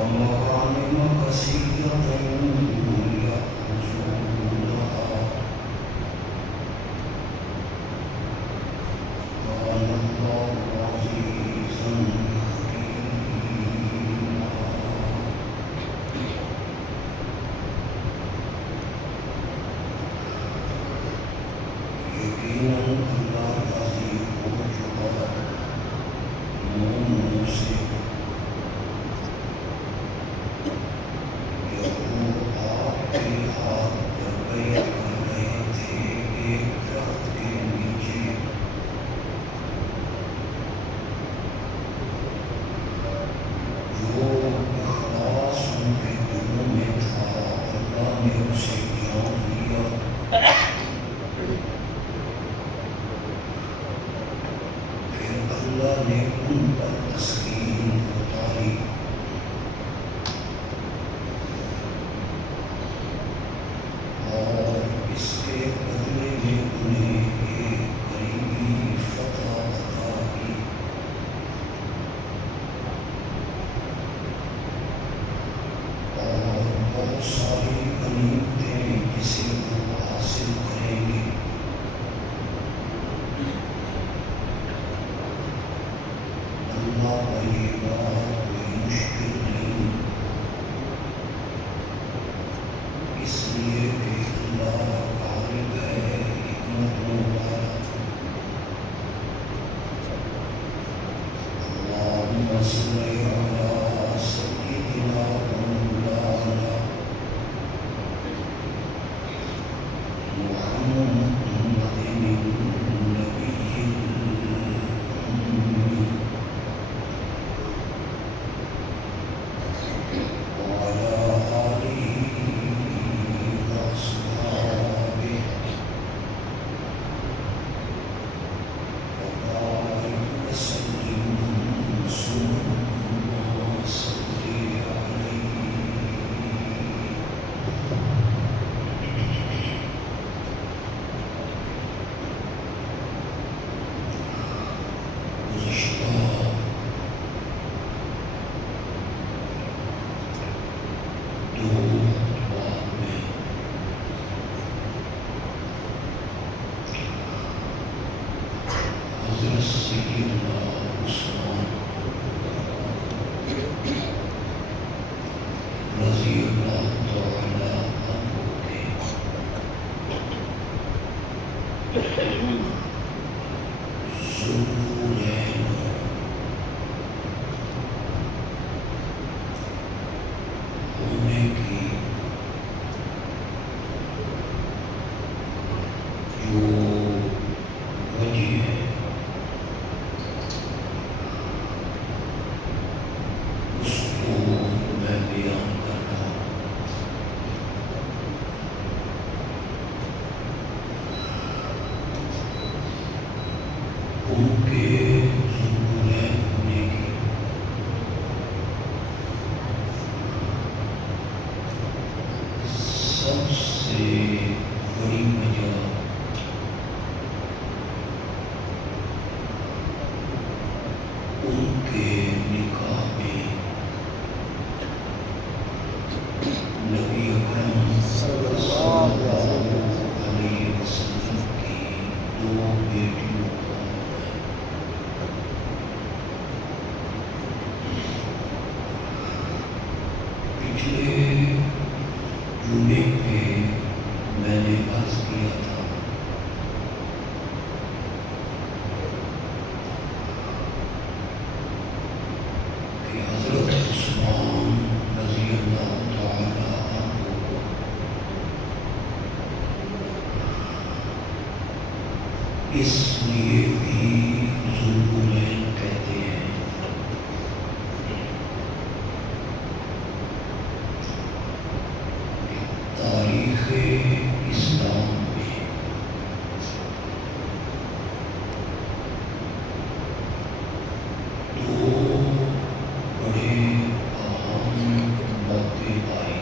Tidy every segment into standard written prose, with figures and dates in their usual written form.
ومغانم كثيرة يأخذونها كان الله عزيزا حكيما یقیناً اللہ عظیم ہو چکا مومنوں سے جب وہ آپ کے ہاتھ پر بیعت کر رہے تھے ایک درخت کے نیچے جو اخلاص ان کے دلوں میں تھا اللہ نے اسے جان لیا پھر اللہ نے ان پر تسکین اتاری اور اس کے بدلے میں انہیں ایک قریبی فتح عطا کی اور بہت ساری غنیمتیں جسے وہ حاصل کریں گے اللہ پر یہ بات کوئی مشکل نہیں اس لیے کہ اللہ غالب ہے حکمتوں والا اللہم صل علی سیدنا مولانا محمد النبی الأمی وعلى آله وأصحابه وبارك وسلم ثم صل عليه گزشتہ دو خطبات میں حضرت سیدنا عثمان رضی اللہ تعالی عنہ کے ذوالنورین ہونے کی جو وجہ ہے اس کو میں بیان کر رہا ہوں ان کے ذوالنورین ہونے کی سب سے بڑی وجہ ان کے نکاح میں نبی اکرم صلی اللہ علیہ وسلم کی دو بیٹیوں کا پچھلے جمعے پہ میں نے عرض کیا تھا کہ حضرت عثمان رضی اللہ تعالی عنہ اس لیے بھی ذوالنورین کہتے ہیں کہ تاریخ اسلام میں دو بڑے اہم موقع آئے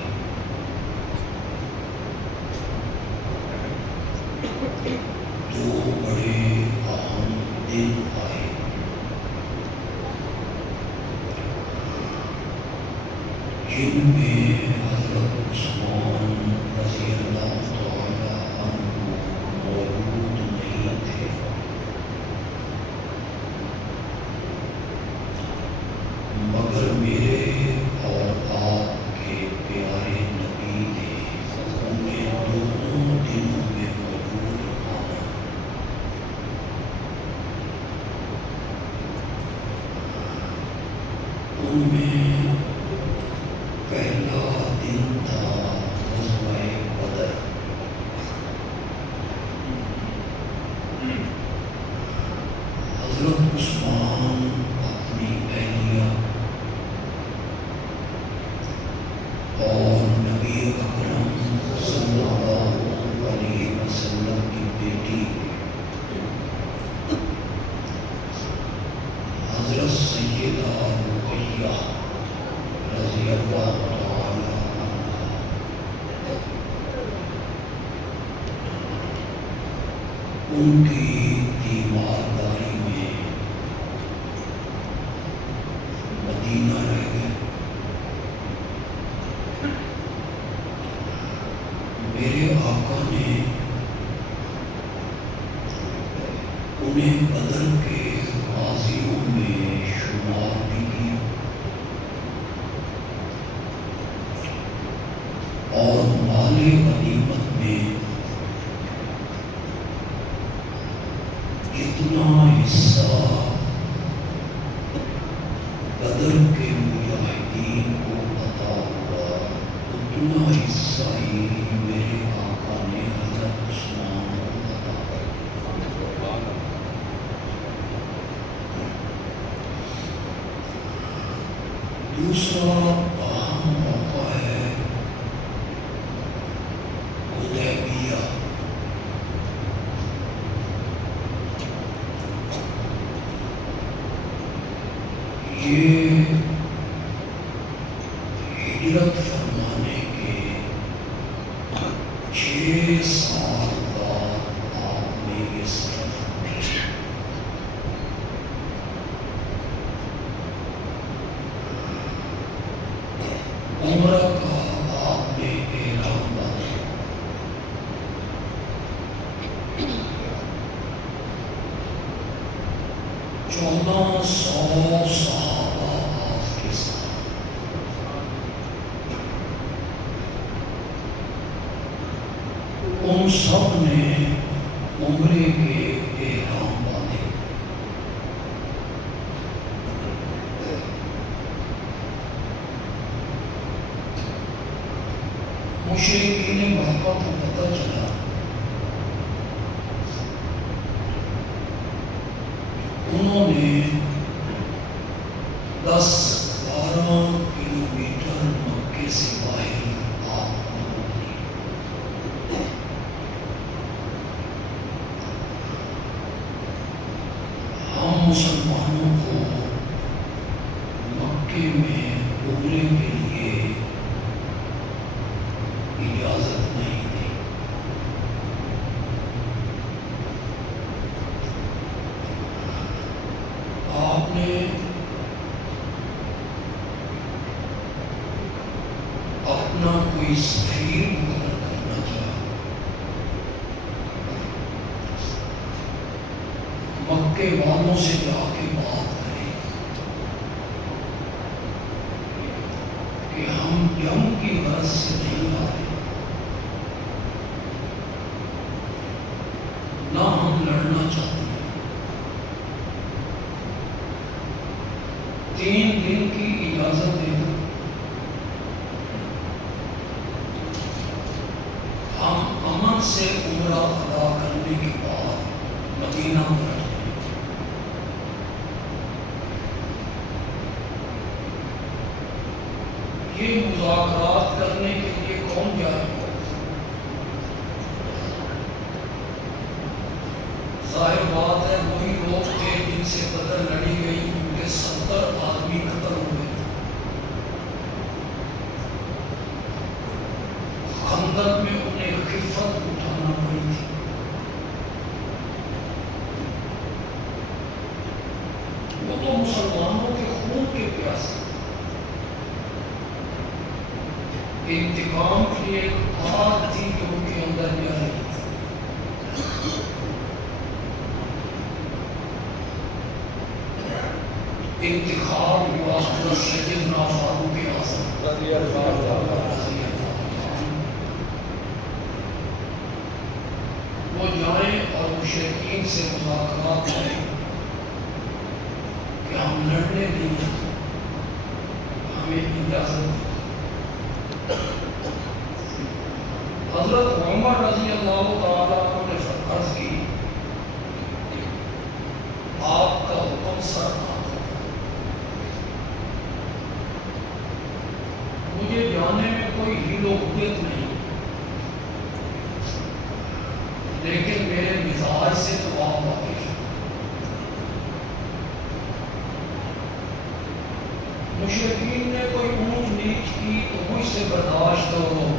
دو بڑے اہم جن میں حضرت عثمان رضی اللہ تعالی عنہ موجود نہیں تھے، مگر میرے اور آپ کے پیارے نبی نے انہیں دونوں دنوں میں موجود مانا۔ ان میں پہلا دن تھا غزوہ بدر۔ حضرت عثمان اپنی اہلیہ اور نبی اکرم صلی اللہ علیہ وسلم کی بیٹی حضرت سیدہ رقیہ رضی اللہ تعالی عنہا، ان کی تیمارداری میں مدینہ رہ گئے۔ میرے آقا نے انہیں بدر کے غازیوں میں شمار بھی کیا اور مال غنیمت میں جتنا حصہ بدر کے مجاہدین کو عطا ہوا اتنا حصہ ہی میرے آقا نے حضرت عثمان کو عطا کیا۔ دوسرا اہم موقع ہے حدیبیہ۔ یہ ہجرت فرمانے کے 6 سال بعد آپ نے یہ سفر کیا۔ عمرہ کا آپ نے احرام باندھا، 1400 صحابہ آپ کے ساتھ، ان سب نے عمرے کے احرام باندھے۔ مشرکین مکہ کو پتہ چلا انہوں نے 10-12 کلومیٹر مکے سے باہر آپ کو روک دیا۔ ہم مسلمانوں کو مکے میں عمرے کے لیے اجازت نہیں دی۔ آپ نے اپنا کوئی سفیر مقرر کرنا چاہا، مکے والوں سے جا کے بات کریں کہ ہم جنگ کی غرض سے نہیں آئے، نہ ہم لڑنا چاہتے ہیں، 3 دن کی اجازت دے دو، ہم امن سے عمرہ ادا کرنے کے بعد مدینہ پلٹ گئے۔ یہ مذاکرات کرنے کے لیے کون جائے گا؟ ظاہر بات ہے وہی لوگ تھے جن سے بدر لڑی گئی، ان کے 70 آدمی قتل ہو گئے۔ خندق میں انہیں خفت اٹھانا پڑی تھی۔ وہ تو مسلمانوں کے خون کے پیاسے، انتقام کی ایک آگ تھی جو ان کے اندر جاری تھی. انتخاب ہوا حضرت سیدنا فاروق اعظم رضی اللہ عنہ. وہ جائیں اور مشرکین سے مذاکرات کریں کہ ہم لڑنے نہیں ہیں، ہمیں اجازت. حضرت عمر رضی اللہ تعالیٰ عنہ نے عرض کی آپ کا حکم سر مجھے جانے میں کوئی ہیل و حریت نہیں، لیکن میرے مزاج سے تو آپ واقف ہیں. مشرکین نے کوئی اونچ نیچ کی تو مجھ سے برداشت ہو.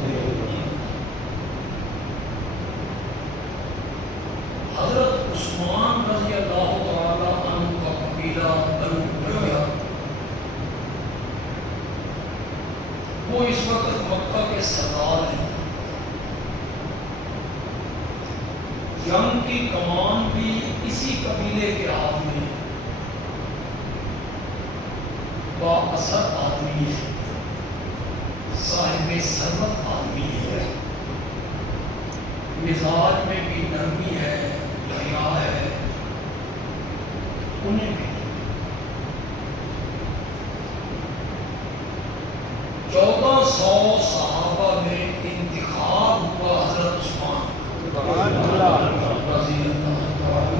حضرت عثمان رضی اللہ تعالیٰ عنہ کا قبیلہ بنو امیہ، وہ اس وقت مکہ کے سردار ہیں. جنگ کی کمان بھی اسی قبیلے کے ہاتھ میں. با اثر آدمی ہے، صاحب ثروت آدمی ہے، مزاج میں بھی نرمی ہے، حیا ہے. انہیں بھی 1400 صحابہ میں انتخاب ہوا حضرت عثمان رضی اللہ عنہ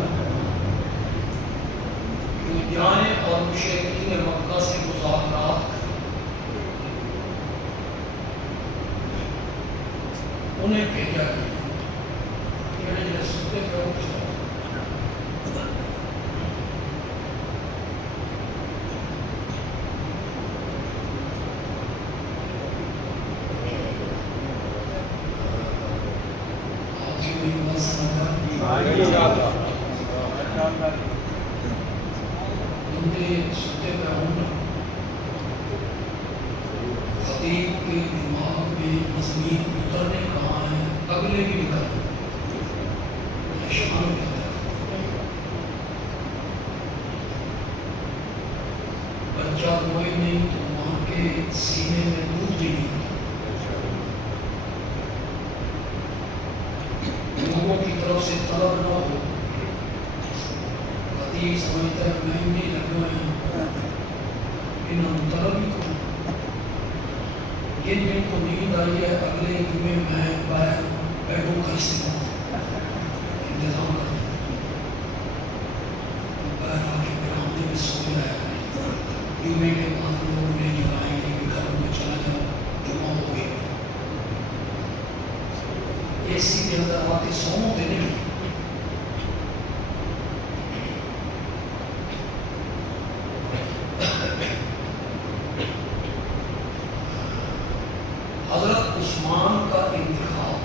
کہ جائیں اور مشرکین مکہ سے مذاکرات کریں. انہیں بھیجا گیا. یہ سنتے پہ اٹھ جاؤ. خطیب کے دماغ میں مضمین اترنے کہاں ہے، اگلے بھی نکل شان کہتا ہے. بچہ کوئی نہیں تو ماں کے سینے میں دودھ نہیں. لوگوں کی طرف سے طلب نہ ہو. خطیب سمجھتا ہے میں نہیں لگنا ہے ان طلب ہی کو. جن دن کو نیند آئی ہے اگلے جمعے میں باہر بیڈوں کا انتظام کرتے ہیں. باہر آ کے برآمدے میں سو جائے. جمعے کے بعد لوگ انہیں جگائیں گے کہ گھروں میں چلا جاؤ جمعہ ہو گئی. اے سی کے اندر آتے سوموں دے نہیں. حضرت عثمان کا انتخاب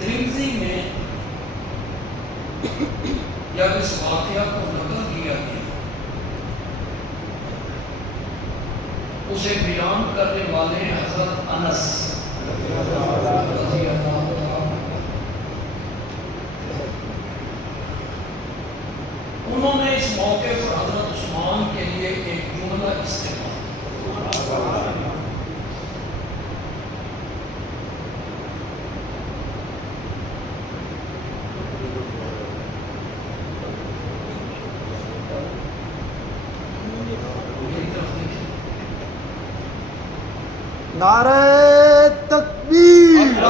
ترمذی میں جب اس واقعہ کو نقل کیا گیا اسے بیان کرنے والے حضرت انس رضی اللہ عنہ. انہوں نے اس موقع پر حضرت عثمان کے لیے ایک جملہ استعمال. نعرہ تکبیر.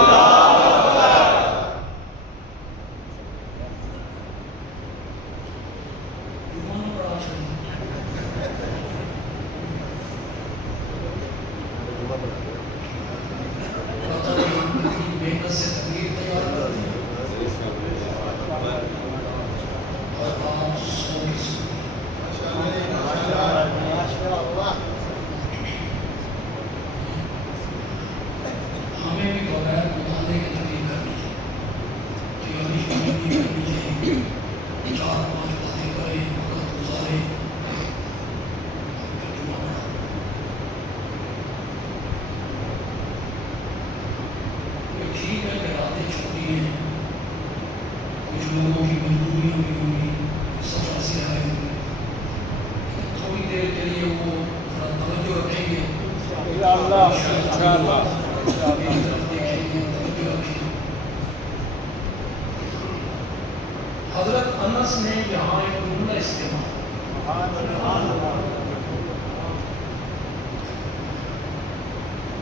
حضرت انس نے یہاں ایک جملہ استعمال،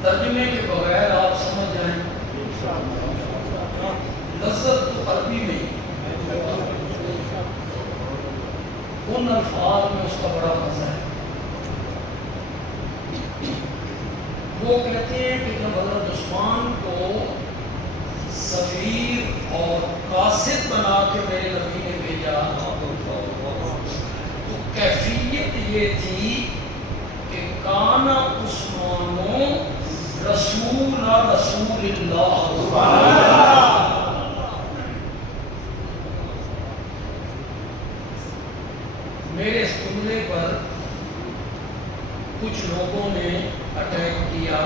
ترجمے کے بغیر آپ سمجھ جائیں، لذت تو عربی میں ان الفاظ میں اس کا بڑا مزہ ہے۔ وہ کہتے ہیں کہ جب حضرت عثمان کو سفیر اور قاصد بنا کے میرے نبی نے بھیجا تو کیفیت یہ تھی کہ کان عثمانو رسول رسول اللہ، میرے اس جملے پر کچھ لوگوں نے اٹیک کیا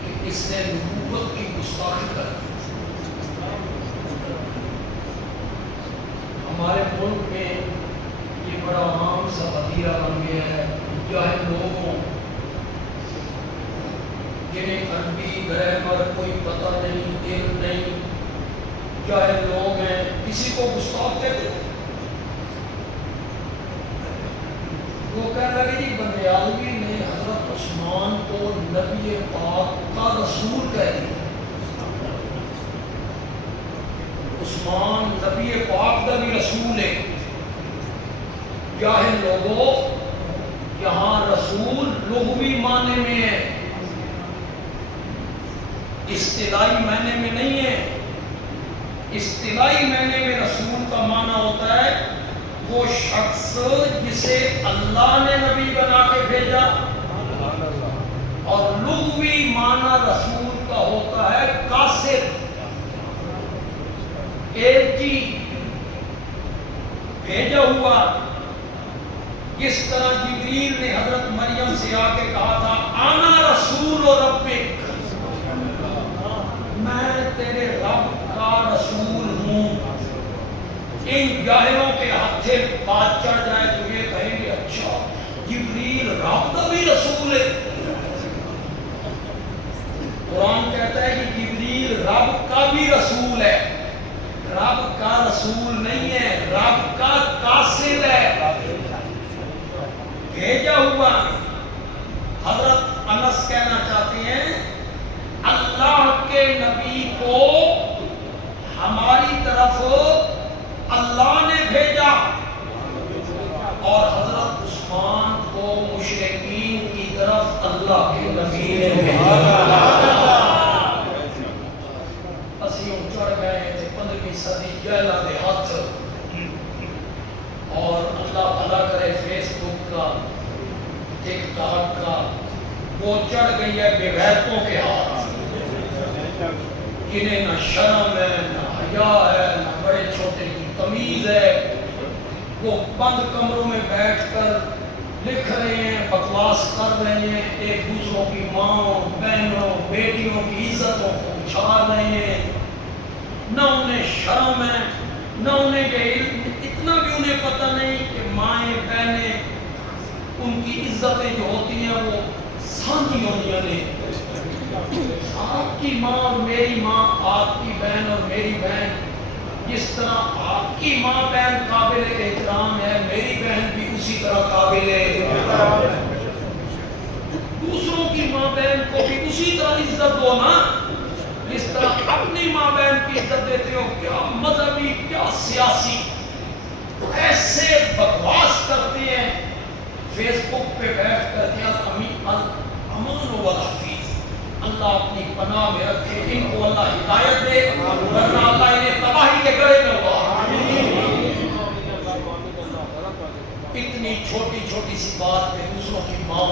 کہ اس نے نبوت کی گستاخی کر دی۔ ہمارے ملک میں یہ بڑا عام سا وتیرہ بن گیا ہے، چاہے لوگوں جنہیں عربی گرامر کوئی پتہ نہیں، علم نہیں، چاہے لوگ ہیں، کسی کو گستاخ کہتے ہیں۔ وہ کہہ لگے جی بندیالوی نے حضرت عثمان کو نبی پاک کا رسول کہہ دیا، عثمان نبی پاک کا بھی رسول ہے۔ جاہل لوگوں، یہاں رسول لغوی معنی میں ہے، اصطلاحی معنی میں نہیں ہے۔ اصطلاحی معنی میں رسول کا معنی ہوتا ہے وہ شخص جسے اللہ نے نبی بنا کے بھیجا، اور لغوی معنی رسول کا ہوتا ہے قاصد، ایلچی، بھیجا ہوا۔ جس طرح جبریل نے حضرت مریم سے آ کے کہا تھا انا رسول ربک، میں تیرے رب کا رسول ہوں۔ ان جاہلوں کے ہاتھے بات چڑھ جائے تو یہ کہیں گے اچھا جبریل رب کا بھی رسول ہے۔ قرآن کہتا ہے کہ جبریل رب کا بھی رسول ہے، رب کا رسول نہیں ہے، رب کا قاصد ہے، بھیجا ہوا۔ حضرت انس کہنا چاہتے ہیں اللہ کے نبی کو ہماری طرف اللہ نے بھیجا، اور حضرت عثمان کو مشرکین کی طرف اللہ کے نبی نے بھیجا۔ اسیوں چڑھ گئے تھے 15ویں صدی جیلہ دے ہاتھ، اور اللہ بھلا کرے فیس بک کا، ٹک ٹاک کا، وہ چڑھ گئی ہے بے غیرتوں کے ہاتھ، جنہیں نہ شرم ہے، نہ حیا ہے، نہ بڑے چھوٹے کی تمیز ہے۔ وہ بند کمروں میں بیٹھ کر لکھ رہے ہیں، بکواس کر رہے ہیں، ایک دوسروں کی ماں، بہنوں، بیٹیوں کی عزتوں کو اچھال رہے ہیں۔ نہ انہیں شرم ہے، نہ انہیں یہ علم، اتنا بھی انہیں پتہ نہیں کہ مائیں بہنیں ان کی عزتیں جو ہوتی ہیں وہ سانجھی ہونی ہیں۔ آپ کی ماں اور میری ماں، آپ کی بہن اور میری بہن، جس طرح آپ کی ماں بہن قابل احترام ہے، میری بہن بھی اسی طرح قابل احترام ہے۔ دوسروں کی ماں بہن کو بھی اسی طرح عزت دو نا، جس طرح اپنی ماں بہن کی عزت دیتے ہو۔ کیا مذہبی، کیا سیاسی، ایسے بکواس کرتے ہیں فیس بک پہ بیٹھ کر کے امان و الحفیظ، اللہ اپنی پناہ میں رکھے، ان کو اللہ ہدایت دے، ورنہ اللہ انہیں تباہی کے گڑھے میں اتارے۔ اتنی چھوٹی چھوٹی سی بات پہ دوسروں کی ماں،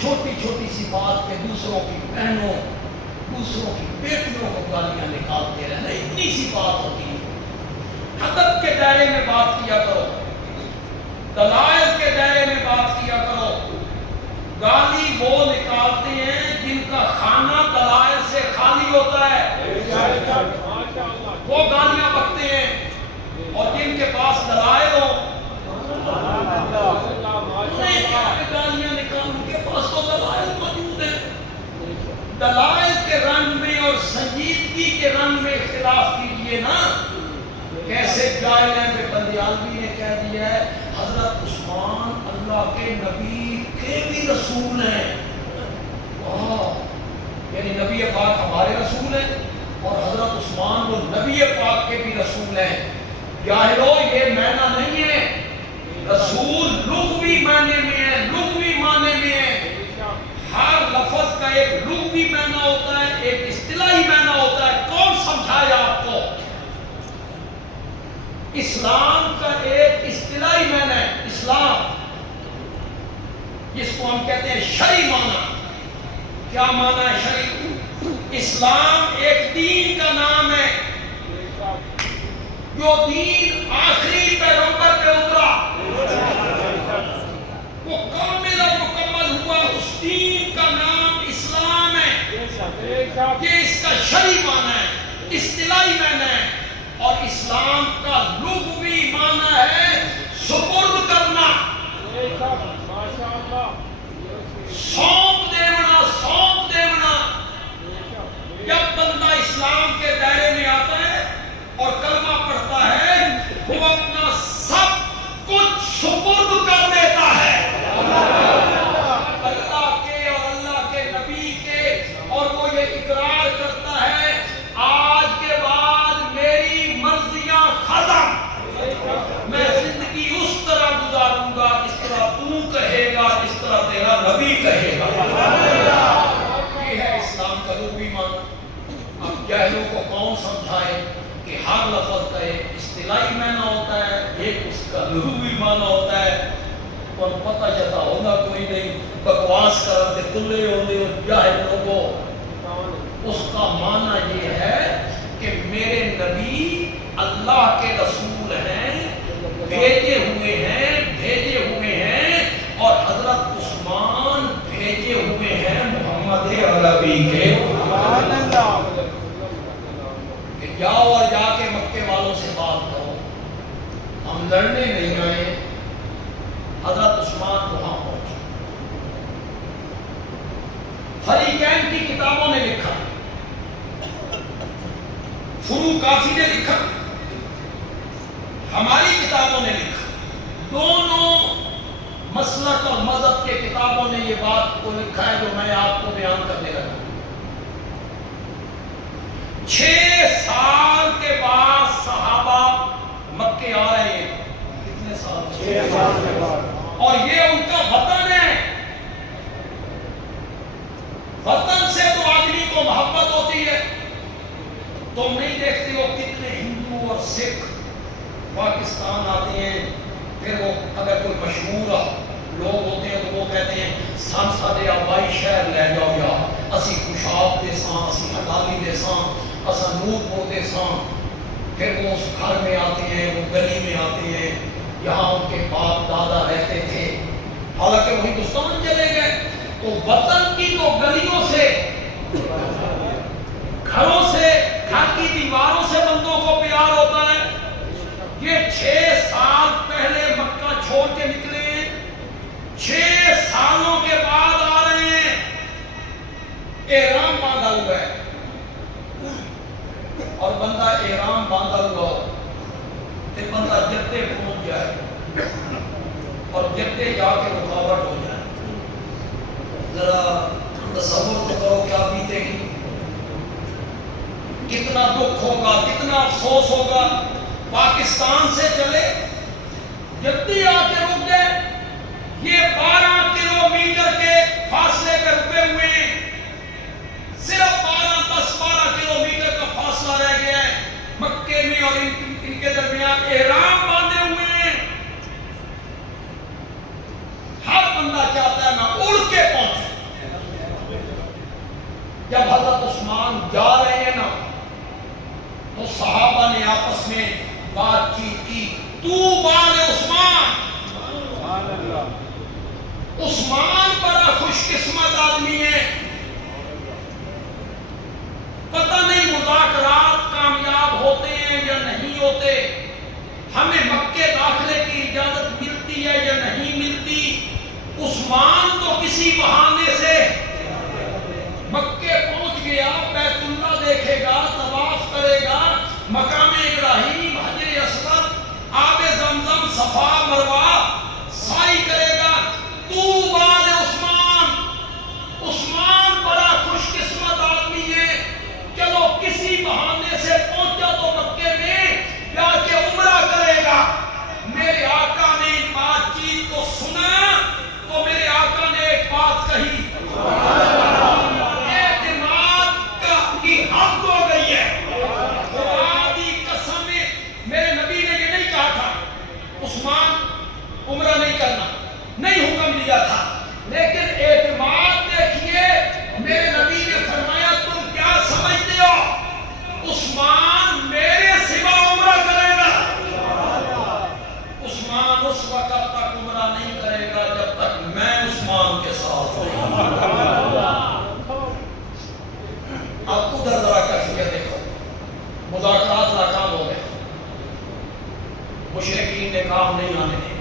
چھوٹی چھوٹی سی بات پہ دوسروں کی بہنوں، دوسروں کی بیٹیوں کو گالیاں نکالتے رہنا، اتنی سی بات ہوتی ہے۔ ادب کے دائرے میں بات کیا کرو، دلائل کے دائرے میں بات کیا کرو۔ گالی وہ نکالتے ہیں جن کا کھانا دلائل سے خالی ہوتا ہے، وہ گالیاں بکتے ہیں، اور جن کے پاس دلائل ہو انہیں گالیاں نکالنے کے پاس تو دلائل کے رنگ میں اور سنجیدگی کے رنگ میں اختلاف کیجئے نا. کیسے جائل ہے؟ بندیالوی نے کہہ دیا ہے حضرت عثمان اللہ کے نبی کے بھی رسول ہیں. یعنی نبی پاک ہمارے رسول ہیں اور حضرت عثمان وہ نبی پاک کے بھی رسول ہیں. جاہلو یہ معنی نہیں ہے. رسول لغوی معنی میں ہے، لغوی معنی میں ہے. ہر لفظ کا ایک لغوی معنی ہوتا ہے، ایک اصطلاحی معنی ہوتا ہے. کون سمجھایا آپ کو؟ اسلام کا ایک اصطلاحی معنی ہے اسلام، جس کو ہم کہتے ہیں شرعی معنی. کیا معنی ہے شرعی؟ اسلام ایک دین کا نام ہے، جو دین آخری پیغمبر پہ اترا، وہ کامل اور مکمل ہوا، اس دین کا نام اسلام ہے. یہ اس کا شرعی معنی ہے، اصطلاحی معنی ہے. اور اسلام کا لغوی معنی ہے سپرد کرنا، سونپ دینا، سونپ دینا. جب بندہ اسلام کے دائرے میں آتا ہے اور کلمہ پڑھتا ہے، وہ اپنا سب کچھ سپرد کر دیتا ہے اللہ کے اور اللہ کے نبی کے. اور وہ یہ اقرار کرتا ہے آج کے بعد میری مرضیاں ختم، میں زندگی اس طرح گزاروں گا جس طرح تو کہے گا، جس طرح تیرا نبی کہے گا. یہ ہے اسلام کا لغوی معنی. اب جاہلوں کو کون سمجھائے کہ ہر لفظ کا ایک اصطلاحی معنی ہوتا ہے، ایک اس کا لغوی معنی ہوتا ہے. اور پتہ چلتا ہوگا کوئی نہیں، بکواس کرتے تلے ہوتے اور جاہل لوگوں. اس کا معنی یہ ہے کہ میرے نبی اللہ کے رسول ہیں، بھیجے ہوئے ہیں، بھیجے ہوئے ہیں. اور حضرت عثمان بھیجے ہوئے ہیں محمد عربی کے. کہ جاؤ اور جا کے مکے والوں سے بات کرو، ہم لڑنے نہیں آئے. حضرت عثمان وہاں پہنچے. فریقین کی کتابوں نے لکھا، فروکافی نے لکھا، ہماری کتابوں نے لکھا. دونوں مسلک اور مذہب کے کتابوں نے یہ بات کو لکھا ہے جو میں آپ کو بیان کرنے لگا. 6 سال کے بعد صحابہ مکے آ رہے ہیں. کتنے سال؟ 6 سال کے بعد. اور یہ ان کا وطن ہے. وطن سے تو آدمی کو محبت ہوتی ہے. تم نہیں دیکھتے ہو کتنے ہندو اور سکھ پاکستان آتے ہیں، پھر وہ اگر کوئی مشہور لوگ ہوتے ہیں تو وہ کہتے ہیں سن ساڈے آبائی شہر لے جاؤ، یا اسی خوشاب دے ساں، اسی ہلالی دے ساں، اسا نور پور دے ساں. پھر وہ اس گھر میں آتے ہیں، وہ گلی میں آتے ہیں، یہاں ان کے باپ دادا رہتے تھے، حالانکہ وہ ہندوستان چلے گئے. تو وطن کی تو گلیوں سے، گھروں سے، گھر کی دیواروں سے بندوں کو پیار ہوتا ہے. یہ 6 سال پہلے مکہ چھوڑ کے نکلے ہیں، 6 سالوں کے بعد آ رہے ہیں. احرام باندھا ہوا ہے، اور بندہ احرام باندھا ہوا ہو تو بندہ جدے پہنچ جائے اور جدے جا کے رکاوٹ ہو جائے. ذرا تصور تو کرو کیا بیتے گی، کتنا دکھ ہوگا، کتنا افسوس ہوگا. پاکستان سے چلے، جدی آ کے رک گئے. یہ 12 کلومیٹر کے فاصلے پہ رکے ہوئے ہیں. صرف 10-12 کلومیٹر کا فاصلہ رہ گیا ہے مکے میں اور ان کے درمیان. احرام باندھے ہوئے ہیں. ہر بندہ چاہتا ہے نا اڑ کے پہنچے. جب حضرت عثمان جا رہے ہیں نا تو صحابہ نے آپس میں بات چیت کی. طوبیٰ لعثمان، عثمان بڑا خوش قسمت آدمی ہے. پتہ نہیں مذاکرات کامیاب ہوتے ہیں یا نہیں ہوتے، ہمیں مکے داخلے کی اجازت ملتی ہے یا نہیں ملتی. عثمان تو کسی بہانے سے مکے مقام ابراہیم، حجر اسود، آب زمزم، صفا مروہ سعی کرے گا۔ طوبیٰ لعثمان، عثمان بڑا خوش قسمت آدمی ہے، چلو کسی بہانے سے پہنچا تو مکے میں جا کے عمرہ کرے گا۔ میرے آقا نے ان بات چیت کو سنا تو میرے آقا نے ایک بات کہی، اعتماد کی حد ہو گئی ہے۔ خدا دی قسم ہے، میرے نبی نے یہ نہیں کہا تھا عثمان عمرہ نہیں کرنا، نہیں حکم دیا تھا، لیکن اعتماد دیکھیے، میرے نبی نے فرمایا تم کیا سمجھتے ہو عثمان میرے سوا عمرہ کرے گا؟ عثمان اس وقت تک عمرہ نہیں کرے گا جب تک میں عثمان کے ساتھ نہیں۔ اب ادھر ذرا کیفیت دیکھو، مذاکرات ناکام ہو گئے، مشرکین نے کام نہیں آنے دیا۔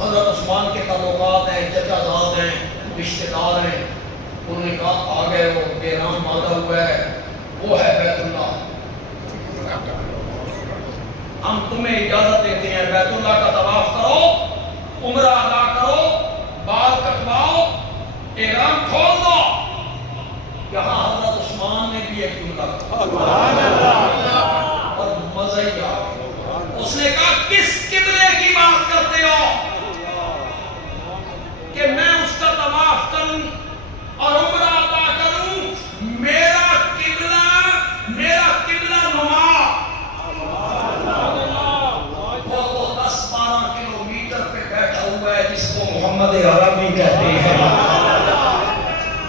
حضرت عثمان کے تعلقات ہیں، چچا زاد ہیں، رشتہ دار ہیں، انہوں نے کہا آ گئے وہ بے رام مادہ ہوا ہے، وہ ہے بیت اللہ، ہم تمہیں اجازت دیتے ہیں بیت اللہ کا طواف کرو، عمرہ ادا کرو، بال کٹواؤ، احرام کھول دو۔ یہاں حضرت عثمان نے بھی ایک جملہ کہا اور مزہ ہی آ گیا، اس نے کہا کس قبلے کی بات کرتے ہو کہ میں اس کا طواف کروں اور عمرہ ادا کروں؟ میرا قبلہ نما، وہ تو 10-12 کلومیٹر پہ بیٹھا ہوا ہے جس کو محمد عربی کہتے ہیں۔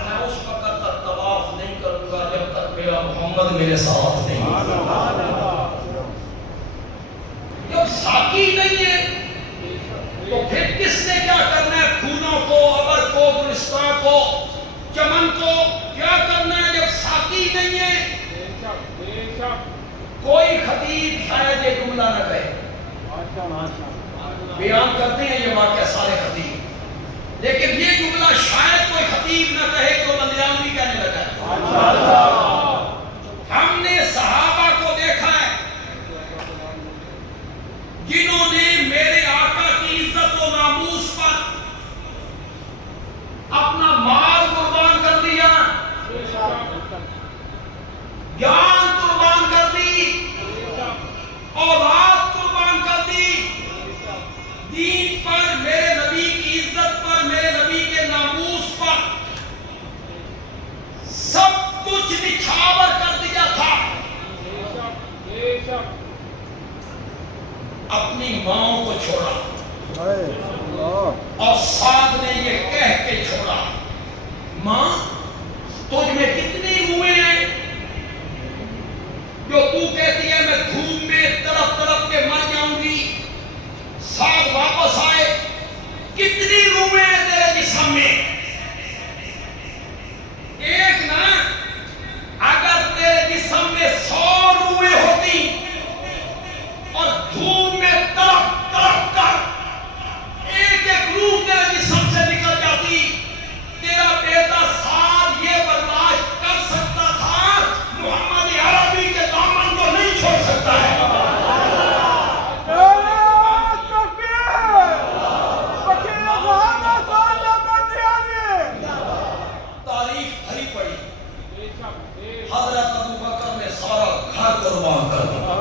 میں اس وقت تک طواف نہیں کروں گا جب تک میرا محمد میرے ساتھ نہیں۔ جب ساقی نہیں ہے تو پھر کس نے کیا کرنا ہے؟ پھولوں کو، ابر کو، گلستان کو، چمن کو کیا کرنا ہے جب ساقی نہیں ہے؟ کوئی خطیب شاید یہ جملہ نہ کہے، بیان کرتے ہیں یہ واقعہ سارے خطیب، لیکن یہ جملہ شاید کوئی خطیب نہ کہے تو بندیانوی کہنے لگا ہے۔ ہم نے صحابہ کو دیکھا ہے جنہوں نے میرے آقا کی عزت و ناموس پر اپنا مال قربان کر دیا، جان قربان کر دی، اولاد قربان کر دی، دین پر، میرے نبی کی عزت پر، میرے نبی کے ناموس پر سب کچھ نچھاور کر دیا تھا۔ اپنی ماں کو چھوڑا اور سعد نے یہ کہہ کے چھوڑا، ماں تجھ میں کتنی روئیں ہیں جو تو کہتی ہے میں دھوپ میں تڑپ تڑپ کے مر جاؤں گی، سعد واپس آئے، کتنی روئیں ہیں تیرے جسم میں؟ ایک نا، اگر تیرے جسم میں 100 روئیں ہوتی اور دھوپ میں تڑپ تڑپ کر ایک ایک روح تیرے جسم سے نکل جاتی، تیرا بیٹا سعد یہ برداشت کر سکتا تھا؟ محمد عربی کے دامن کو نہیں چھوڑ سکتا ہے۔ تاریخ بھری پڑی، حضرت ابوبکر نے سارا گھر قربان کر دیا،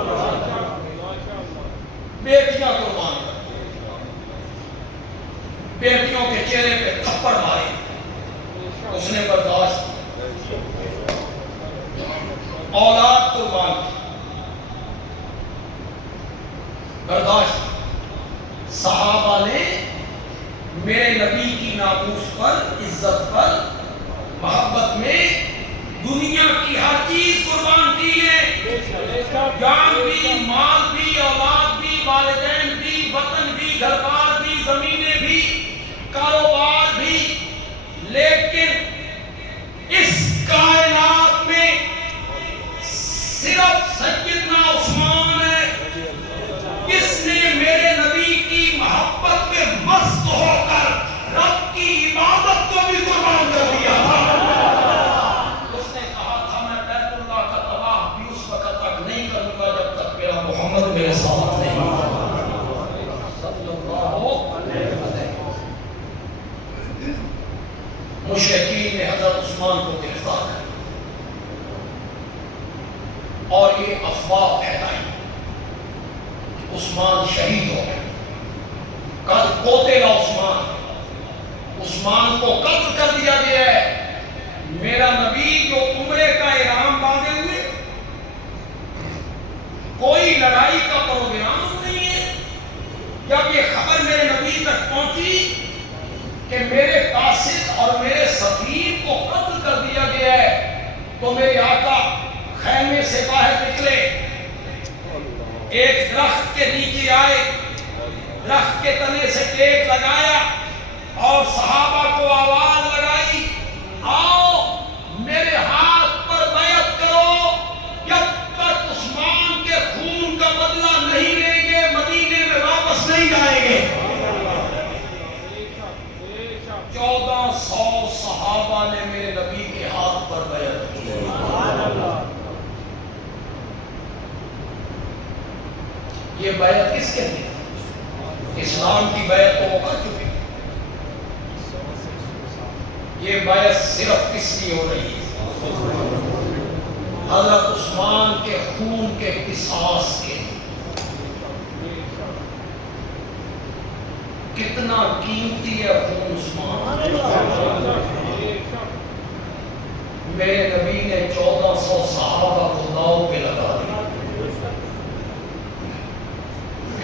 بیٹیاں قربان کر دی، بیٹیوں کے چہرے پہ تھپڑ مارے، اس نے برداشت کی، اولاد قربان کی، برداشت کی۔ صحابہ نے میرے نبی کی ناموس پر، عزت پر، محبت میں دنیا کی ہر چیز قربان کی ہے، جان بھی، مال بھی، اولاد بھی، والدین بھی، وطن بھی، گھر بار بھی، زمینیں بھی، کاروبار بھی، لیکن اس کائنات میں صرف سیدنا عثمان ہے جس نے میرے نبی کی محبت میں مست ہو کر رب کی عبادت کو بھی قربان کر دیا تھا۔ محمد میرے ساتھ نہیں صلی اللہ علیہ وسلم۔ مشرکین نے حضرت عثمان کو گرفتار کر اور یہ افواہ پھیلائی عثمان شہید ہو گئے، قد قتل عثمان کو قتل کر دیا گیا ہے۔ میرا نبی جو عمرے کا احرام باندھے ہوئے، کوئی لڑائی کا پروگرام نہیں ہے، جب یہ خبر میرے نبی تک پہنچی کہ میرے قاصد اور میرے سفیر کو قتل کر دیا گیا ہے، تو میرے آقا خیمے سے باہر نکلے، ایک درخت کے نیچے آئے، درخت کے تنے سے ٹیک لگایا اور صحابہ کو آواز لگائی، آؤ میرے ہاتھ پر بیعت کرو، جب تک عثمان کے خون کا بدلہ نہیں لیں گے مدینے میں واپس نہیں جائیں گے۔ 1400 صحابہ نے میرے نبی کے ہاتھ پر بیعت کی۔ یہ بیعت کس کے لیے؟ اسلام کی بیعت تو وہ کر چکے، یہ بیعت صرف کس لیے ہو رہی ہے؟ حضرت عثمان کے خون کے قصاص کے۔ کتنا قیمتی ہے خون عثمان۔ میرے نبی نے 1400 صحابہ کو داؤ پہ لگا دیا،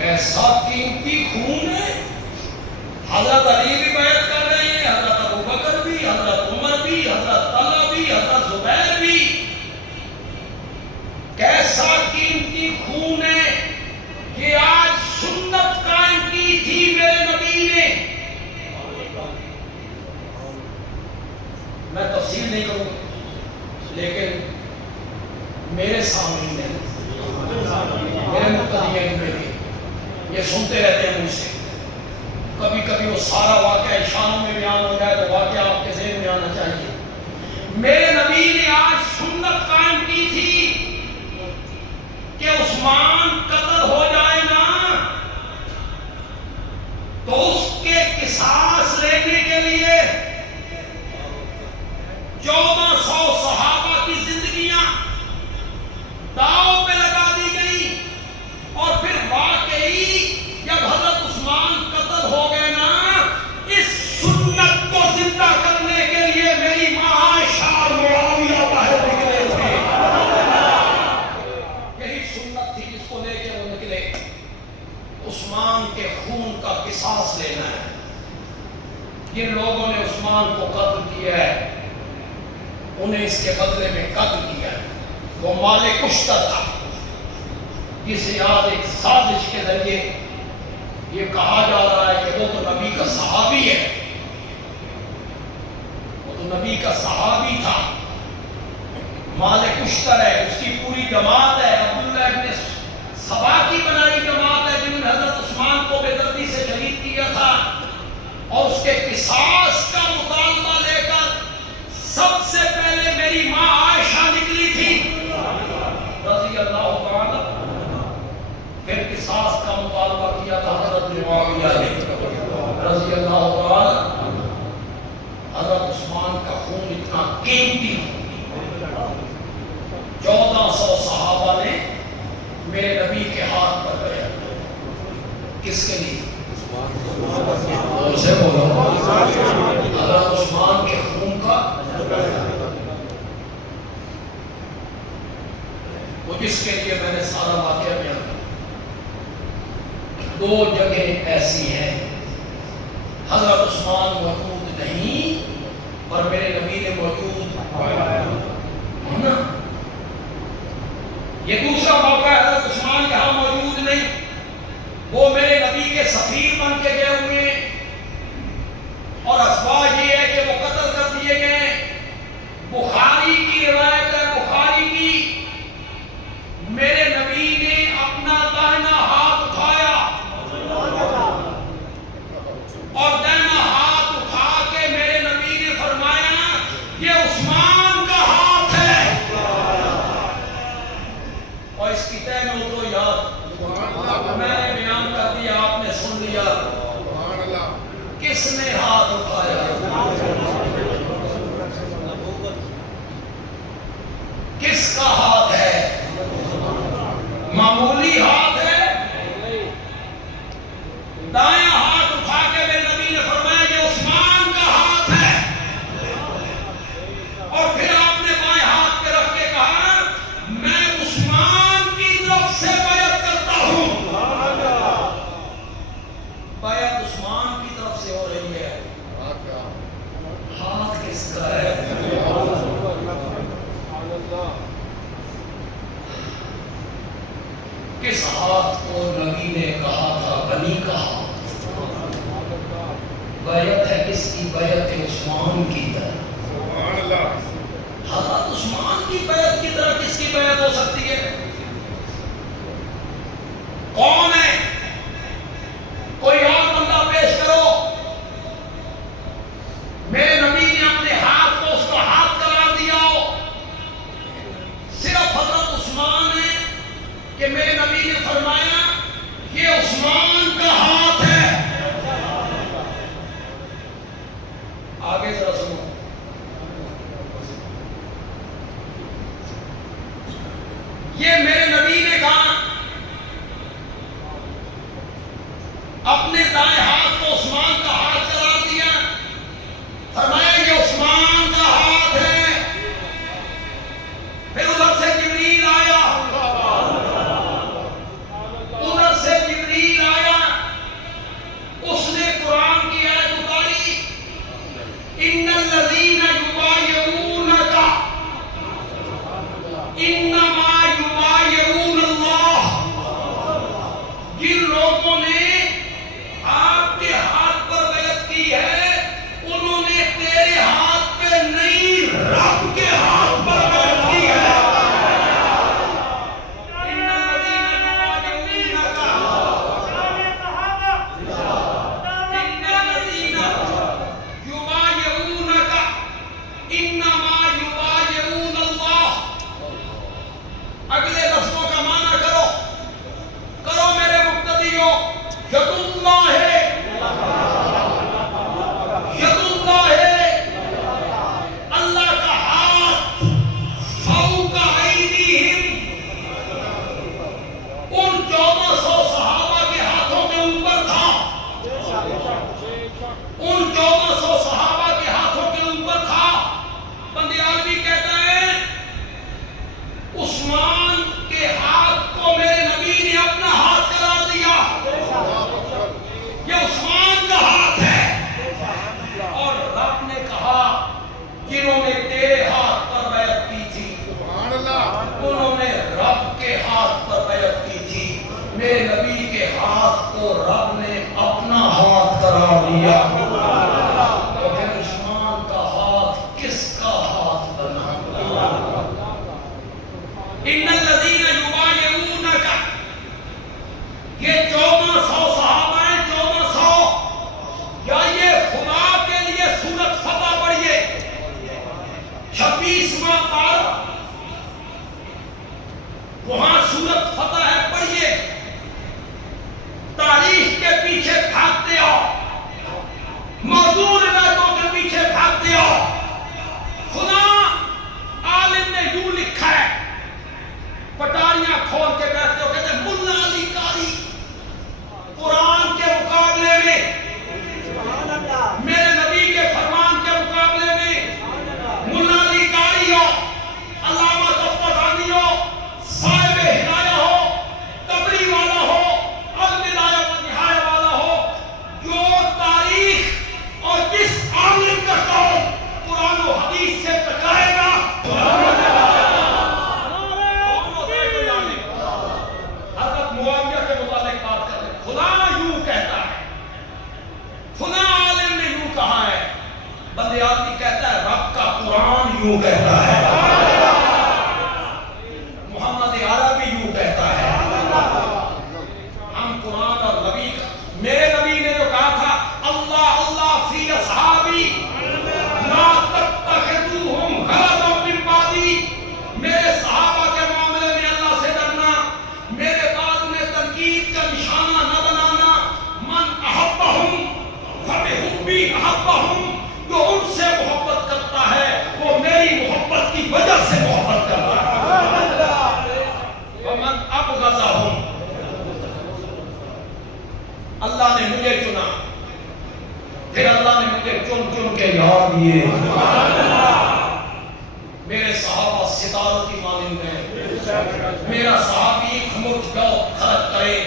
ایسا قیمتی خون ہے۔ حضرت علی بھی بیعت کر رہے ہیں، حضرت ابوبکر بھی، حضرت عمر بھی، حضرت طلحہ بھی، حضرت زبیر بھی۔ کیسا قیمتی خون ہے، یہ آج سنت قائم کی تھی میرے نبی نے۔ میں تفصیل نہیں کروں لیکن میرے سامنے میرے مقتدیین میں بھی یہ سنتے رہتے ہیں مجھ سے، کبھی کبھی وہ سارا واقعہ اشاروں میں بیان ہو جائے تو واقعہ آپ کے ذہن میں آنا چاہیے۔ میرے نبی نے آج سنت قائم کی تھی کہ عثمان قتل ہو جائے نا تو اس کے قصاص لینے کے لیے 1400 صحابہ کی زندگیاں داؤ پہ لگا دی گئی، اور پھر واقعی جب حضرت عثمان قتل ہو گئے نا، اس سنت کو زندہ کرنے کے لیے میری ماں عائشہ اور معاویہ باہر نکلے تھے۔ یہی سنت تھی جس کو لے کے وہ نکلے، عثمان کے خون کا قصاص لینا ہے۔ جن لوگوں نے عثمان کو قتل کیا ہے انہیں اس کے بدلے میں قتل کیا ہے۔ وہ مال کشتہ تھا جسے آج ایک سازش کے ذریعے یہ کہا جا رہا ہے کہ وہ تو نبی کا صحابی ہے، وہ تو نبی کا صحابی تھا، مال کشتر ہے، اس کی پوری جماعت ہے، عبداللہ ابن سبا کی بنائی جماعت ہے جنہوں نے حضرت عثمان کو بے دردی سے شہید کیا تھا، اور اس کے قصاص کا مطالبہ لے کر سب سے پہلے میری ماں عائشہ نکلی تھی رضی اللہ تعالی، پھر قصاص کا مطالبہ کیا تھا حضرت معاویہ نے رضی اللہ تعالی۔ حضرت عثمان کا خون اتنا قیمتی، 1400 صحابہ نے میرے نبی کے ہاتھ پر بیعت کی۔ کس کے لیے؟ اسے بولو، حضرت عثمان کے خون کا، وہ جس کے لیے میں نے سارا واقعہ بیان کیا۔ دو جگہیں ایسی ہیں حضرت عثمان موجود نہیں اور میرے نبی نے موجود ہے نا۔ یہ دوسرا موقع ہے، حضرت عثمان یہاں موجود نہیں، وہ میرے نبی کے سفیر بن کے گئے ہوئے ہیں، اور افواہ یہ ہے کہ وہ قتل کر دیے گئے۔ بخاری کی روایت ہے، بخاری کی، میرے نبی نے اپنا دائنا ہاتھ اٹھایا اور دائنا ہاتھ اٹھا کے میرے نبی نے فرمایا یہ عثمان کا ہاتھ ہے، اور اس کی تہ میں اترو یاد میں نے بیان کر دیا، آپ نے سن لیا۔ کس نے ہاتھ اٹھایا؟ کس کا ہاتھ ہے؟ معمولی ہاتھ ہے؟ دایاں ہاتھ اٹھا کے میرے نبی نے فرمایا یہ عثمان کا ہاتھ ہے، اور پھر آپ نے بائیں ہاتھ پہ رکھ کے کہا میں عثمان کی طرف سے بیعت کرتا ہوں۔ بیعت عثمان کی طرف سے ہو رہی ہے، ہاتھ کس کا ہے؟ کس ہاتھ کو نبی نے کہا تھا بنی کا ہاتھ؟ بیعت ہے کس کی؟ بیعت عثمان کی طرح۔ حضرت عثمان کی بیعت کی طرح کس کی بیعت ہو سکتی ہے؟ کون ہے؟ کوئی اور بندہ پیش کرو۔ میرے نبی نے اپنے ہاتھ کو اس کا ہاتھ قرار دیا ہو، صرف حضرت عثمان ہے کہ میرے نبی نے فرمایا یہ عثمان کا ہاتھ ہے۔ آگے ذرا سنو، یہ میرے نبی نے کہا اپنے دائیں ہاتھ کو عثمان کا ہاتھ قرار دیا، فرمایا یہ عثمان کا ہاتھ ہے۔ پھر ادھر سے جبریل آیا، ادھر سے جبریل آیا، اس نے قرآن کی آیت اتاری، ان الذین یبایعونک انما یبایعون اللہ، جن لوگوں نے آپ کے ہاتھ پر بیعت کی ہے انہوں نے تیرے ہاتھ پہ نہیں رب کے ہاتھ پر بیعت کی ہے۔ ان الذین یبایعونک، ان الذین یبایعونک انما یبایعون اللہ۔ اگلے لفظوں کا معنی کرو، کرو میرے مقتدیوں، ید اللہ ہے، ید اللہ ہے، اللہ کا ہاتھ، فوق ایدیہم، ان 1400 صحابہ کے ہاتھوں کے اوپر تھا، ان 1400 صحابہ کے ہاتھوں کے اوپر تھا۔ بندے عالمی کہتا ہے عثمان کے ہاتھ کو میرے نبی نے اپنا ہاتھ قرار دیا، یہ عثمان کا ہاتھ ہے، اور رب نے کہا جنہوں نے تیرے ہاتھ پر بیعت کی تھی انہوں نے رب کے ہاتھ پر بیعت کی تھی۔ میرے نبی کے ہاتھ کو رب نے اپنا ہاتھ قرار دیا، تو پھر عثمان کا ہاتھ کس کا ہاتھ بنا؟ ان الذین یبایعونک، یہ 1400 صحابہ ہیں، 1400، یا یہ خدا کے لیے سورت فتح پڑھیے 26واں پارہ، وہاں سورت فتح ہے، پڑھیے۔ تاریخ کے پیچھے بھاگتے ہو، موضوع روایتوں کے پیچھے بھاگتے ہو۔ خدا عالم نے یوں لکھا ہے، پٹاریاں کھول کے بیٹھتے ہو، کہتے ہیں ملا علی قاری قرآن کے مقابلے میں، میرے نبی کے فرمان کے مقابلے میں، ملا علی قاری ہو، علامہ طبرانی ہو، صاحب ہدایہ ہو، تبری والا ہو، البدایہ والنہایہ والا ہو، جو تاریخ اور جس عالم کا قول قرآن و حدیث سے ٹکرائے گا، حضرت معاویہ کے متعلق بات کر رہے، خدا یوں کہتا ہے، خدا عالم نے یوں کہا ہے، بندے آدمی کہتا ہے رب کا قرآن یوں کہتا ہے، محمد عربی یوں کہتا ہے۔ ہم قرآن اور نبی کا، میرے نبی نے جو کہا تھا اللہ اللہ فی اصحابی لا تتخذوہم غرضا من بعدی، میرے صحابہ کے معاملے میں اللہ سے ڈرنا، میرے بعد میں احبہم، جو ان سے محبت کرتا ہے وہ میری محبت کی وجہ سے محبت کرتا ہے۔ ومن ابغضہم، اللہ نے مجھے چنا، پھر اللہ نے مجھے چن چن کے یاد دیے۔ میرے صحابہ ستاروں کی مانند ہیں، میرا صحابی خموش گو خرچ کرے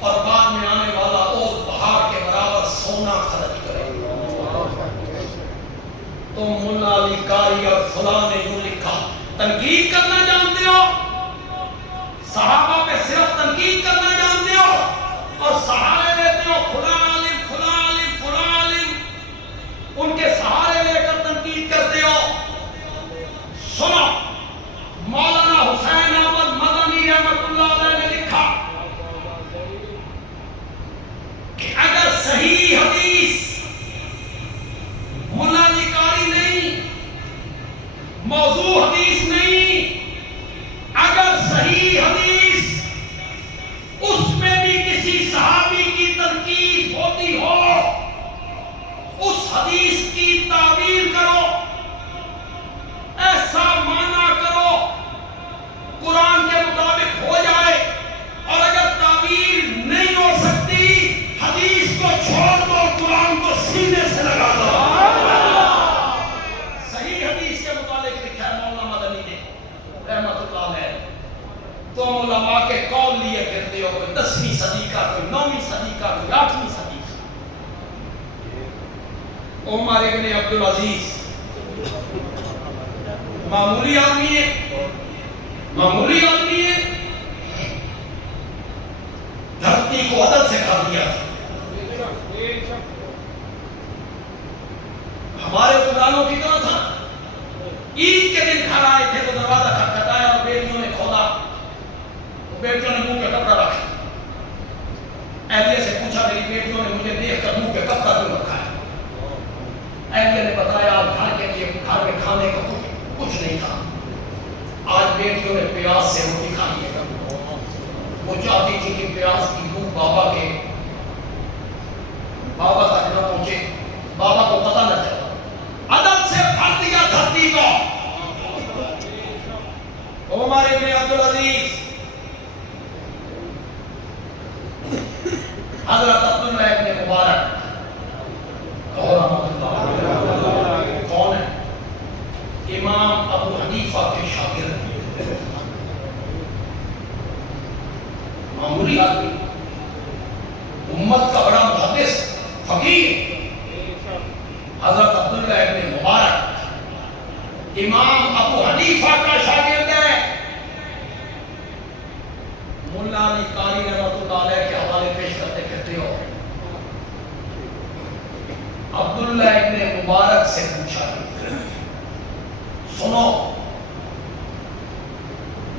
اور بعد میں آنے والا اور پہاڑ کے برابر سونا خرچ کرے۔ تم ملا علی قاری اور فلاں نے یوں لکھا، تنقید کرنا جانتے ہو، صحابہ پہ صرف تنقید کرنا جانتے ہو اور سہارے لیتے ہو فلاں عالم فلاں عالم فلاں عالم، ان کے سہارے لے کر تنقید کرتے ہو۔ سنو، مولانا حسین احمد مدنی رحمت اللہ علیہ نے لکھا کہ اگر صحیح حدیث ملا علی قاری نہیں، موضوع حدیث نہیں، اگر صحیح حدیث اس میں بھی کسی صحابی کی تنقید ہوتی ہو، اس حدیث کی تعبیر کرو، ایسا معنی کرو قرآن کے مطابق ہو جائے، اور اگر تعبیر نہیں ہو سکتی حدیث کو چھوڑ دو، قرآن کو سینے سے لگا دو۔ صحیح حدیث کے متعلق لکھا ہے مولانا مدنی نے رحمت اللہ علیہ۔ تم علماء کے قول لیے پھرتے ہو، کوئی 10ویں صدی کا، کوئی 9ویں صدی کا، کوئی 8ویں صدی کا۔ عمر ابن عبدالعزیز معمولی آدمی ہے، معمولی آدمی ہے، دھرتی کو عدد سے کر دیا تھا۔ ہمارے حکمرانوں کی طرح تھا، عید کے دن گھر آئے تھے تو دروازہ کھٹکھٹایا اور بیٹیوں نے کھولا، بیٹیوں نے منہ پہ کپڑا رکھا، اہلیہ سے پوچھا میری بیٹیوں نے مجھے دیکھ کر منہ پہ کپڑا کیوں رکھا ہے؟ اہلیہ نے بتایا گھر کے لیے گھر میں کھانے کا کچھ نہیں تھا، آج بیٹیوں نے پیاز سے روٹی کھانی ہے۔ وہ چاہتی تھی کہ پیاز کی بو بابا تک نہ پہنچے، بابا کو پتہ نہ چلا، عدد سے بھر دیا دھرتی کو۔ عمر ابن عبدالعزیز، حضرت عبداللہ ابن مبارک کون ہے؟ امام ابو حنیفہ کے شاگرد، معمولی آدمی، امت کا بڑا محدث فقیہ، حضرت عبداللہ ابن مبارک امام ابو حنیفہ کا شاگرد ہے۔ ملا علی قاری رحمت اللہ علیہ کے حوالے پیش کرتے کہتے ہو، عبداللہ ابن مبارک سے پوچھا، سنو،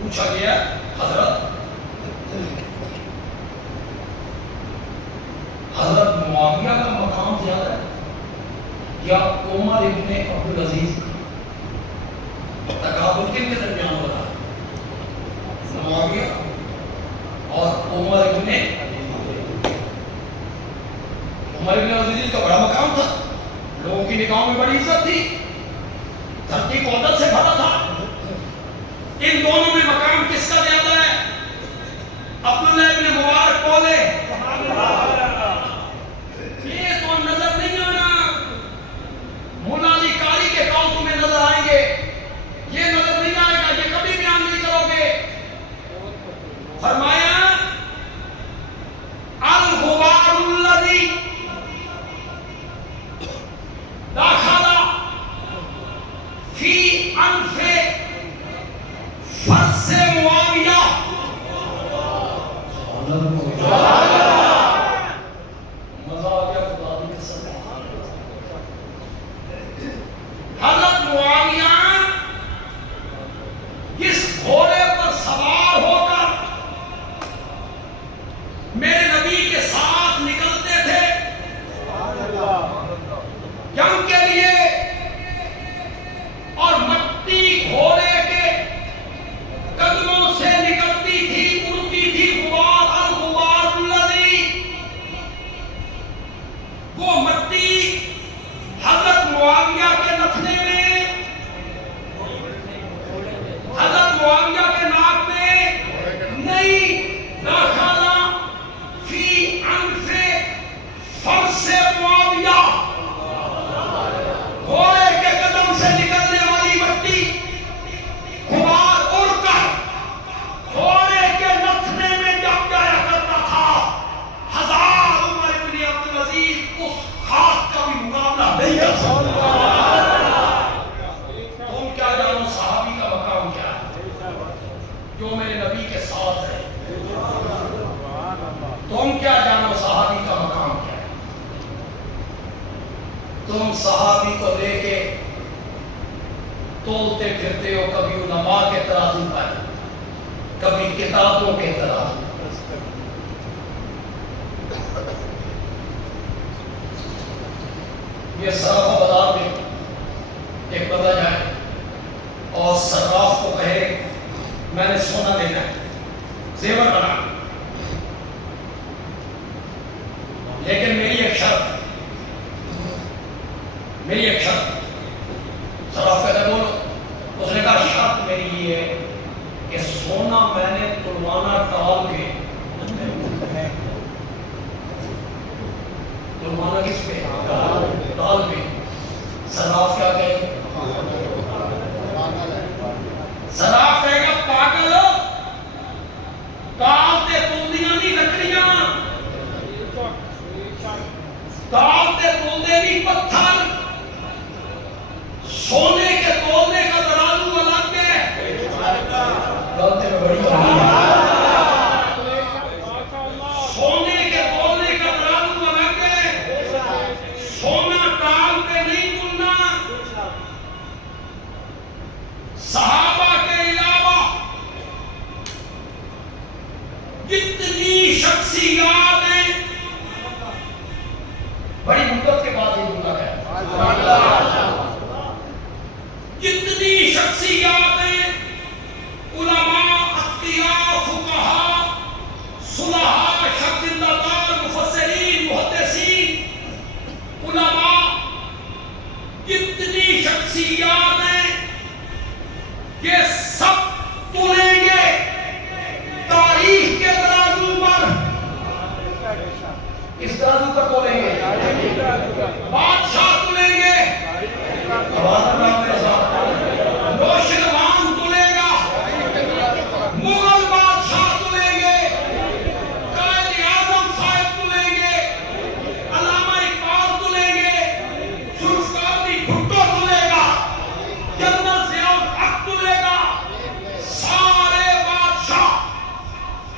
پوچھا گیا حضرت معاویہ کا مقام زیادہ ہے یا عمر ابن عبدالعزیز کا؟ تقابل کن کے درمیان ہو رہا ہے؟ معاویہ اور عمر ابن عبدالعزیز کا بڑا مقام تھا، لوگوں کی نگاہوں میں بڑی عزت تھی، دھرتی کو عدد سے بھرا تھا۔ ان دونوں میں مقام کس کا زیادہ ہے؟ عبداللہ ابن مبارک بولے یہ تو نظر نہیں آنا، ملا علی قاری کے قول تمہیں نظر آئیں گے، یہ نظر نہیں آئے گا، یہ کبھی بیان نہیں کرو گے۔ فرمایا الغبار الذی دخل فی انف فرس معاویہ، حضرت معاویہ اس گھوڑے پر سوار ہو کر میرے نبی کے ساتھ نکلتے تھے جنگ کے لیے، اور مٹی گھوڑے کے قدموں سے نکلتی تھی، اڑتی تھی، غبار الغبار ترازی کو لے کے تولتے پھرتے ہو، کبھی علماء کے ترازو پر، کبھی کتابوں کے ترازو۔ یہ صرافہ بازار میں ایک بندہ جائے اور صراف کو کہے میں نے سونا لینا ہے، زیور بنا، لیکن میری ایک شرط، صراف کہتا ہے بولو۔ اس نے کہا شرط میری یہ ہے کہ سونا میں نے تلوانا ٹال کے، تلوانا کس پہ؟ ٹال پہ۔ صراف کیا کہے؟ صراف کہے گا پاگل ہو، ٹال تے تلدیاں نہیں لکڑیاں، ٹال تے تلدے بھی پتھر، سونے کے تولنے کا ترازو الگ ہے۔ غلطی میں بڑی کمی ہے۔ سونے کے تولنے کا ترازو الگ ہے، سونا ٹال پہ نہیں تلنا۔ صحابہ کے علاوہ جتنی شخصیات ہیں، بڑی مدت کے بعد یہ جملہ ہے، جتنی شخصیات ہیں، علماء، اتقیاء، فقہاء، صلحاء، شہداء، مفسرین، محدثین، علماء، جتنی شخصیات ہیں یہ سب تلیں گے تاریخ کے ترازو پر۔ اس ترازو پر تولیں گے، بادشاہ تلیں گے، نوشروان تلے گا، مغل بادشاہ تلیں گے، قائد اعظم صاحب تلیں گے، علامہ اقبال تلیں گے، ذوالفقار بھٹو تلے گا، جنرل ضیاء الحق تلے گا، سارے بادشاہ،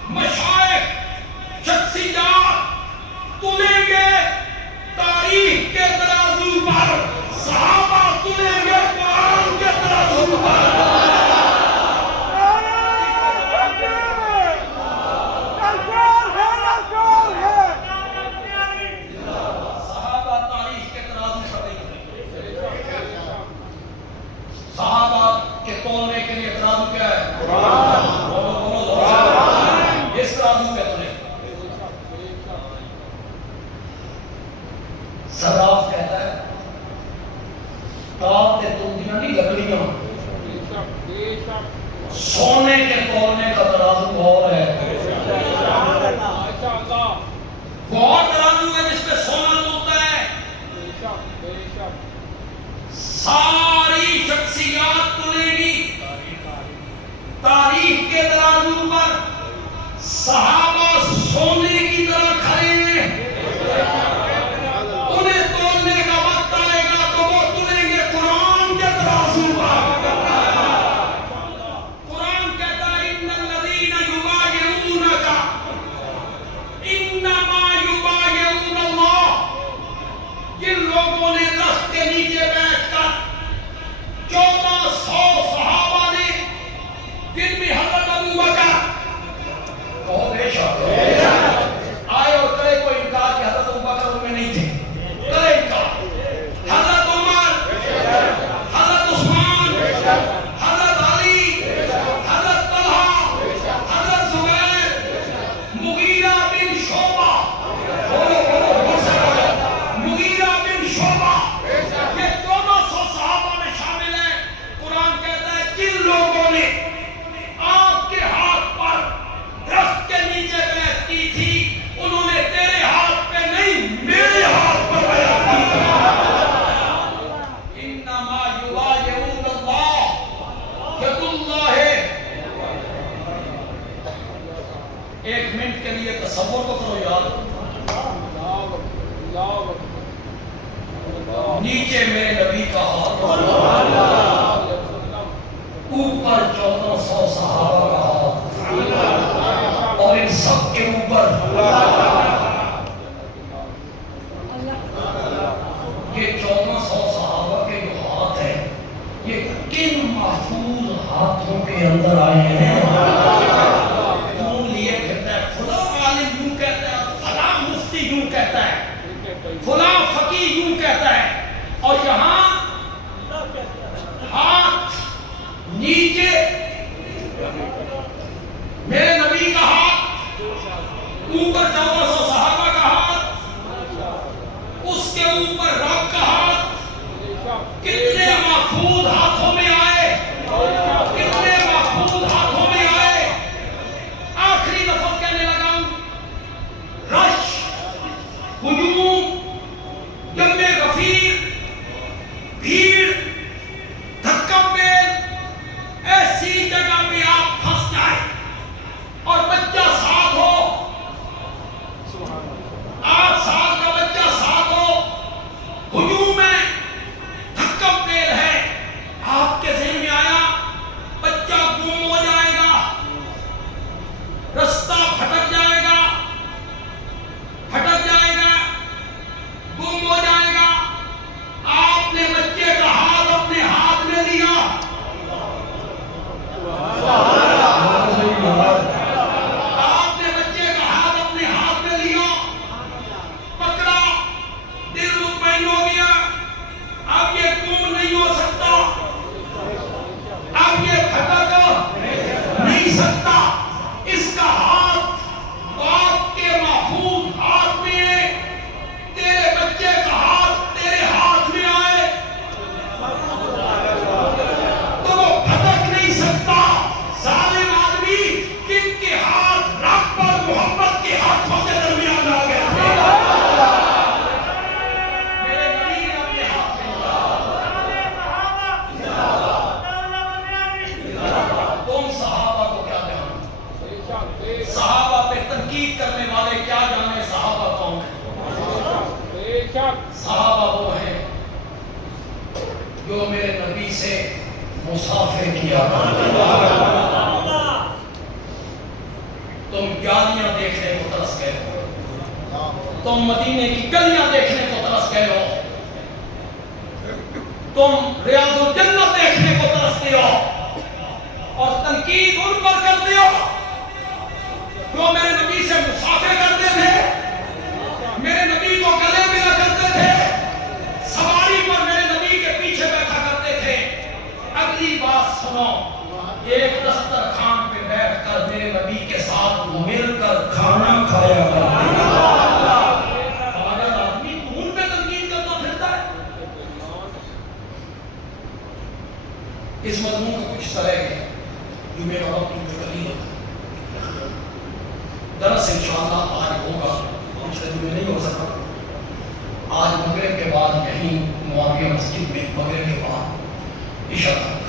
مشائخ، شخصیات تلیں گے تاریخ کے ترازو پر، صحابہ تلیں گے قرآن کے ترازو پر۔ صحابہ تاریخ کے ترازو پر نہیں تلیں، صحابہ کے تولنے کے لیے ترازو کیا ہے؟ بولو بولو بولو، اس ترازو پہ تلیں۔ صراف کہتا ہے ٹال تے تلدیاں نہیں لکڑیاں، سونے کے تولنے کا ترازو اور ہے، وہ اور ترازو ہے جس پہ سونا تلتا ہے۔ ساری شخصیات تلے گی تاریخ کے ترازو پر، صحابہ سونے کی طرح کھڑے ہیں، انہیں تولنے کا وقت آئے گا تو وہ تلیں گے قرآن کے ترازو پر۔ قرآن کہتا ہے ان الذین یبایعونک انما یبایعون اللہ، جن لوگوں نے درخت کے نیچے بیٹھ کر 1400 صحابہ نے، جن میں حضرت ابوبکر، کہو بے شک، آئے اور کرے کوئی انکار کہ حضرت ابوبکر ان میں نہیں تھے، کرے انکار، حضرت عمر، حضرت عثمان، حضرت علی، حضرت طلحہ، حضرت زبیر، مغیرہ بن شعبہ، مغیرہ بن شعبہ، یہ 1400 صحابہ میں شامل ہیں۔ قرآن کہتا ہے جن لوگوں نے آپ کے ہاتھ پر درخت کے نیچے بیعت کی تھی، انہوں نے تیرے ہاتھ پہ نہیں میرے ہاتھ پر بیعت کی تھی۔ انما یبایعون اللہ، ید اللہ ہے۔ ایک منٹ کے لیے تصور تو کرو یار، نیچے میرے نبی کا ہاتھ، اوپر 1400 صحابہ کا ہاتھ، اور ان سب کے اوپر یہ 1400 صحابہ فلاں فقیر یوں کہتا ہے، اور یہاں ہاتھ نیچے، میرے نبی کا ہاتھ اوپر 1400 صحابہ کا ہاتھ، اس کے اوپر رب کا ہاتھ، کتنے محفوظ ہاتھوں میں آئے، کتنے محفوظ ہاتھوں میں آئے۔ آخری لفظ کہنے لگا ہوں، رش، ہجوم، جمع غفیر، بھیڑ، دھکم پھیر، ایسی جگہ پہ آپ پھنس جائیں اور بچہ ساتھ ہو، 8 سال کا بچہ ساتھ ہو، ہجوم ہے، دھکم پھیر ہے، آپ کے ذہن میں آیا بچہ گم ہو جائے گا، رستہ بھٹک جائے گا، گم ہو جائے گا۔ آپ نے بچے کا ہاتھ اپنے ہاتھ میں لیا، آپ نے بچے کا ہاتھ اپنے ہاتھ میں لیا، پکڑا، دل مطمئن ہو گیا، اب یہ گم نہیں ہو سکتا، اب یہ بھٹک نہیں سکتا۔ اس کا ہاتھ باپ کے محفوظ ہاتھ میں ہے، تیرے بچے کا ہاتھ تیرے ہاتھ میں آئے تو وہ بھٹک نہیں سکتا۔ ظالم آدمی جن کے ہاتھ رب پر محبت کے ہاتھوں کے درمیان آ گئے تھے، میرے نبی نے اپنے ہاتھ میں تم صحابہ کو کیا جانے، صحابہ پہ تنقید کرنے والے کیا جانے صحابہ کون ہیں؟ صحابہ وہ ہیں جو میرے نبی سے مسافر کیا کرتے ہیں۔ تم گالیاں دیکھنے کو ترس گئے ہو، تم مدینے کی گلیاں دیکھنے کو ترس گئے ہو، تم ریاض الجنت دیکھنے کو ترستے ہو، اور تنقید ان پر کرتے ہو جو میرے نبی سے مسافر کرتے تھے، میرے نبی کو گلے ملا کرتے تھے، سواری پر میرے نبی کے پیچھے بیٹھا کرتے تھے۔ اگلی بات سنو، ایک دسترخوان پہ بیٹھ کر میرے نبی کے ساتھ مل کر کھانا کھایا کرتے تھے۔ اگر آدمی تو ان پہ تنقید کرتا پھرتا ہے، اس مضمون کا کچھ طرح ہے جو میرا وقت تم پہ قریب ہے۔ درس انشاءاللہ آج ہوگا، کچھ میں نہیں ہو سکا، آج مغرب کے بعد یہیں معاویہ مسجد میں مغرب کے بعد عشاء